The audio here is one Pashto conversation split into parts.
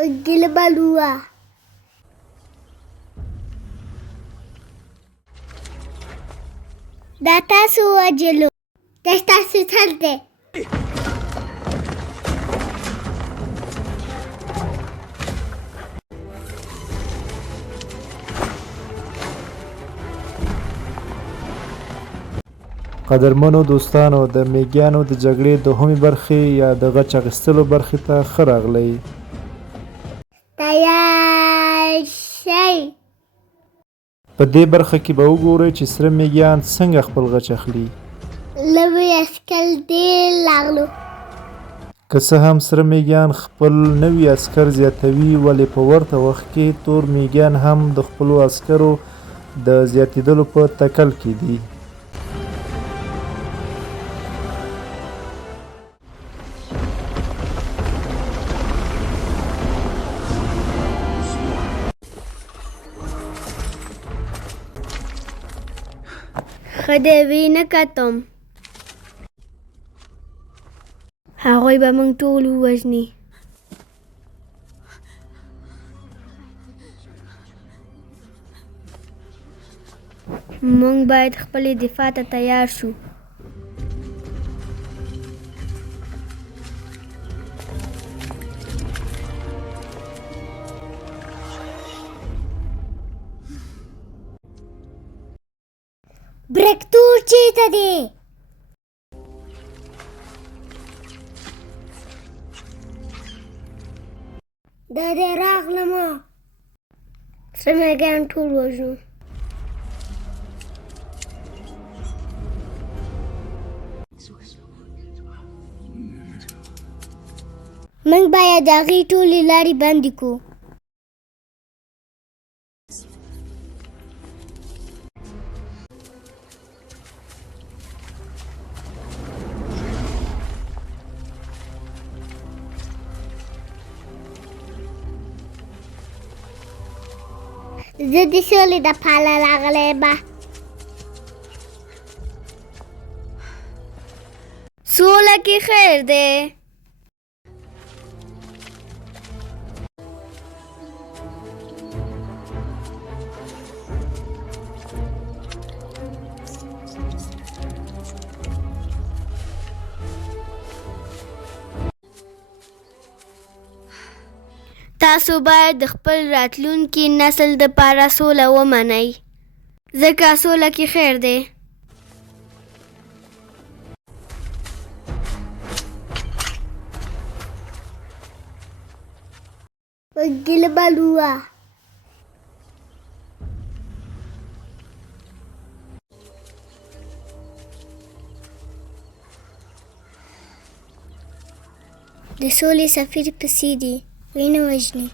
Gilbalua. دا تاسو وجلو دا تاسو سر دی قدرمنو دوستانو د میږیانو د جګړې دوهمې برخې یا د غچ اخیستلو برخې ته ښه راغلی. تیار شئ. په دې برخه کې به وګورئ چې سره میږیان څنګه خپل غچ اخلي. لوی عسکر ډېر راغلو. که څه هم سره میږیان خپل نوي عسکر زیاتوي، ولې په ورته وخت کې تور میږیان هم د خپلو عسکرو د زیاتېدلو په تکل کې دي. ښه دی ویې نه کتم. هغوی به موږ ټول ووژني. موږ باید خپلې دفاع ته تیار شو. برکتور چیرته دی؟ دا دی راغلمه. سره میږیان ټول وژنو. موږ باید د هغې ټولې لارې بندې کړو. زه د سولې دپاره راغلی یم. سوله کې خیر دی. تاسو باید د خپل راتلونکي نسل دپاره سوله ومنئ، ځکه سوله کې خیر دی. Gilbalua. د سولې سفیر پسې دی. وینه وژني.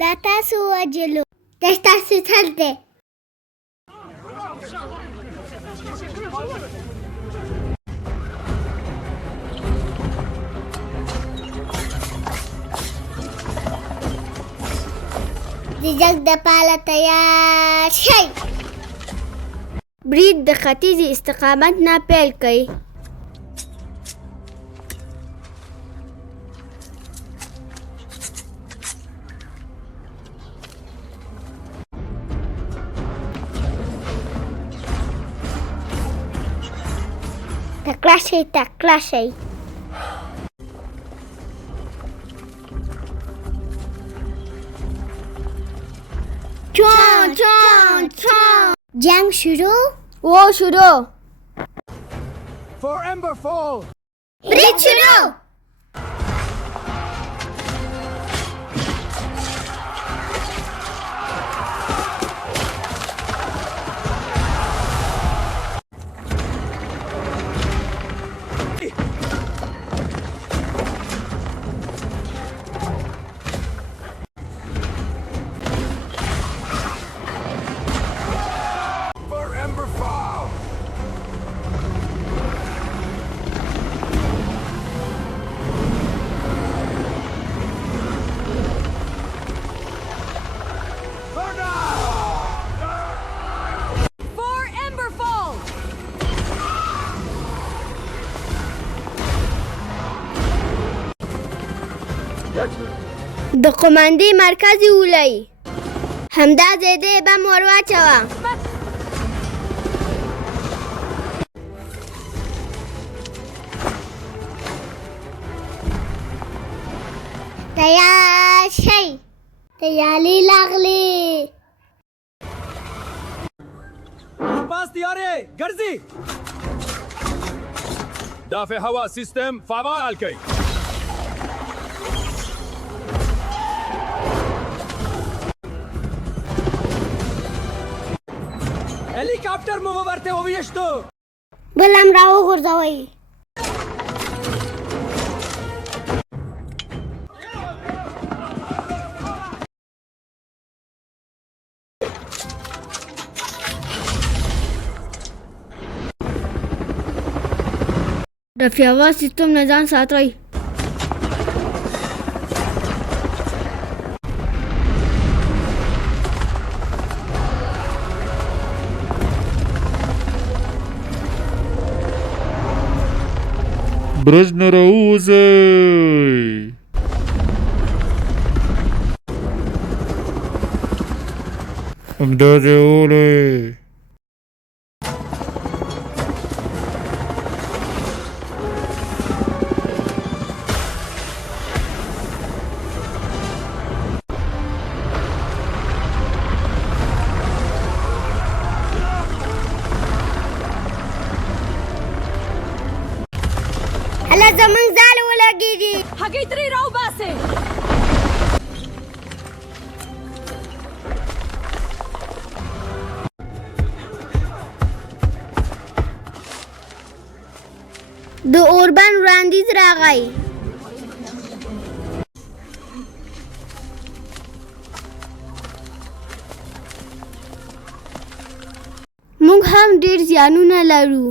دا تاسو وجلو دا تاسو سر دی. د جنګ دپاره تیار شئ. برید د ختیځې استقامت نه پیل کړئ. تکړه شئ، تکړه شئ. چون چون چون. جنگ شروع؟ شروع. For Emberfall! برید شروع. د قوماندې مرکز یې ولئ. همدا ځای دی بم ور واچوه. تیار شئ. تیاری لاغلی. पास तैयार है गर्जी دافع هواء سيستم فعال كي हेलीकॉप्टर में वो बढ़ते हो वियश्तो بل هم را وغورځوئ. دفع هوا سیستم نه ځان ساتئ. برج نه راوځئ. همدا ځای ولئ. هله زمونږ ځاله ولګېږي. هګۍ ترې راوباسئ. د اوربند وړاندیز راغی. موږ هم ډېر زیانونه لرو.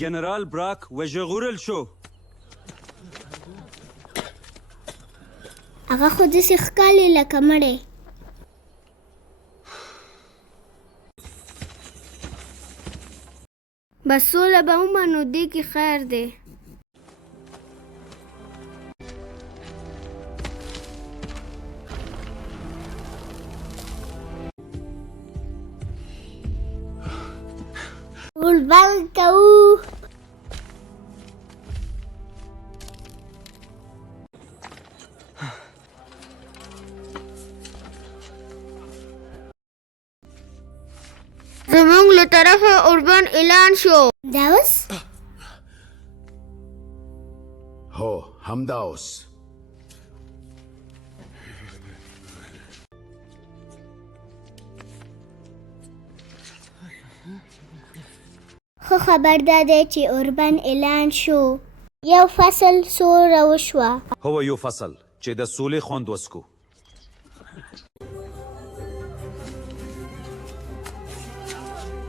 جنرال براك وژغورل شو. هغه خو داسې ښکاري لکه مړی. بس سوله به ومنو دې کې خیر دی. اوربند کوو. زمونږ له طرفه اوربند اعلان شو. دا اوس هو همدا اوس. خو خبر دا دی چې اوربند اعلان شو. یو فصل سوړه وشوه. هو یو فصل چې د سولې خوند وسکو.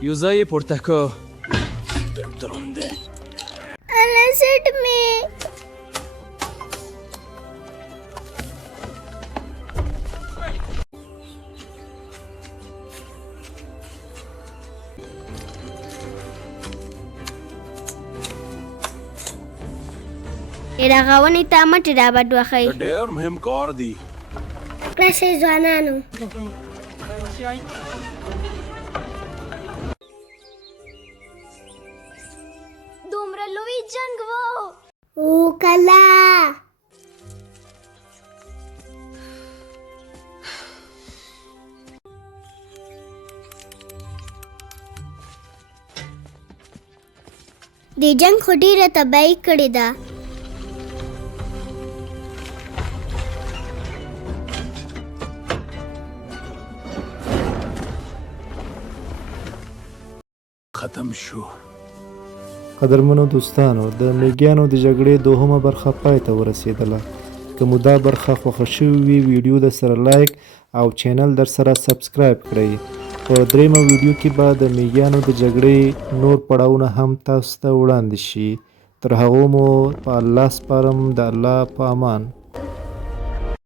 یو ځای پورته کو الله سټ می. رغونې ته مټې رابډ وښئ. ډېر مهم کار دی. راشئ ځوانانو. دومره لوی جنګ و. او کله دې جنګ خو ډېره تباهي کړې ده. ختم شو. قدرمنو دوستانو، د میږیانو د جګړې دوهمه برخه پای ته ورسېدله. که مو دا برخه خوښه شوې وي ویډیو در سره لایک او چینل در سره سبسکرایب کړئ. په دریمه ویډیو کې به د میږیانو د جګړې نور پړاوونه هم تاسو ته وړاندې شي. تر هغو مو په الله سپارم. د الله په امان.